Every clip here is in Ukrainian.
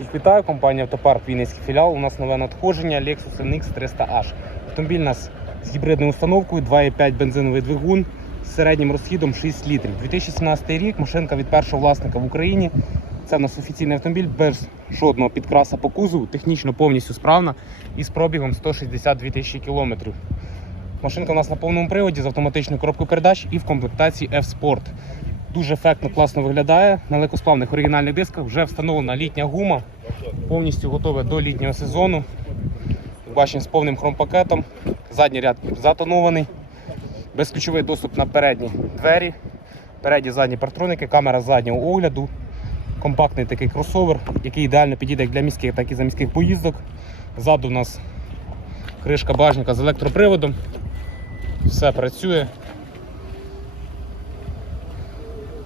Всіх вітаю, компанія Автопарк Вінницький філіал. У нас нове надходження Lexus NX 300H. Автомобіль у нас з гібридною установкою 2,5 бензиновий двигун з середнім розхідом 6 літрів. 2017 рік машинка від першого власника в Україні. Це в нас офіційний автомобіль без жодного підкраса по кузову, технічно повністю справна і з пробігом 162 тисячі кілометрів. Машинка у нас на повному приводі з автоматичною коробкою передач і в комплектації F-Sport. Дуже ефектно, класно виглядає. На легкосплавних оригінальних дисках вже встановлена літня гума, повністю готова до літнього сезону. Бачимо з повним хромпакетом. Задній ряд затонований. Безключовий доступ на передні двері, передні задні партроники, камера заднього огляду. Компактний такий кросовер, який ідеально підійде як для міських, так і за міських поїздок. Ззаду у нас кришка багажника з електроприводом. Все працює.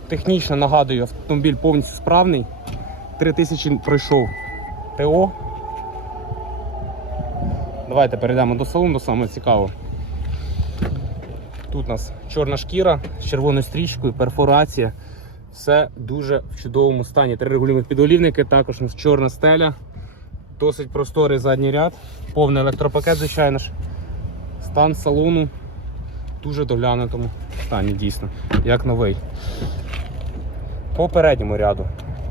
Технічно нагадую, автомобіль повністю справний. 3000 пройшов ТО. Давайте перейдемо до салону, до самого цікавого. Тут у нас чорна шкіра з червоною стрічкою, перфорація. Все дуже в чудовому стані. Три регулюваних підголівники, також у нас чорна стеля, досить просторий задній ряд, повний електропакет, звичайно ж. Стан салону дуже доглянутому стані, дійсно, як новий. По передньому ряду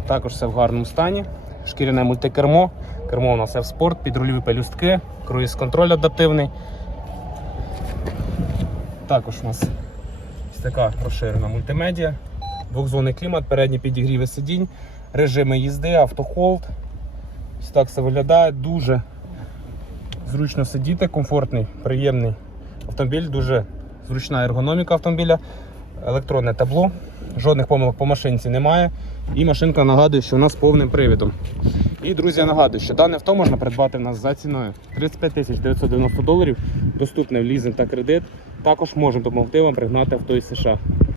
також все в гарному стані. Шкіряне мультикермо. Кермо у нас F-Sport, підрульові пелюстки, круїз-контроль адаптивний. Також у нас така розширена мультимедіа, двохзонний клімат, передні підігріви сидінь, режими їзди, автохолд. Ось так все виглядає. Дуже зручно сидіти, комфортний, приємний автомобіль, дуже зручна ергономіка автомобіля, електронне табло, жодних помилок по машинці немає. І машинка нагадує, що у нас повним привідом. І, друзі, я нагадую, що дане авто можна придбати в нас за ціною 35 тисяч 990 доларів, доступне в лізинг та кредит. Також можемо допомогти вам пригнати авто із США.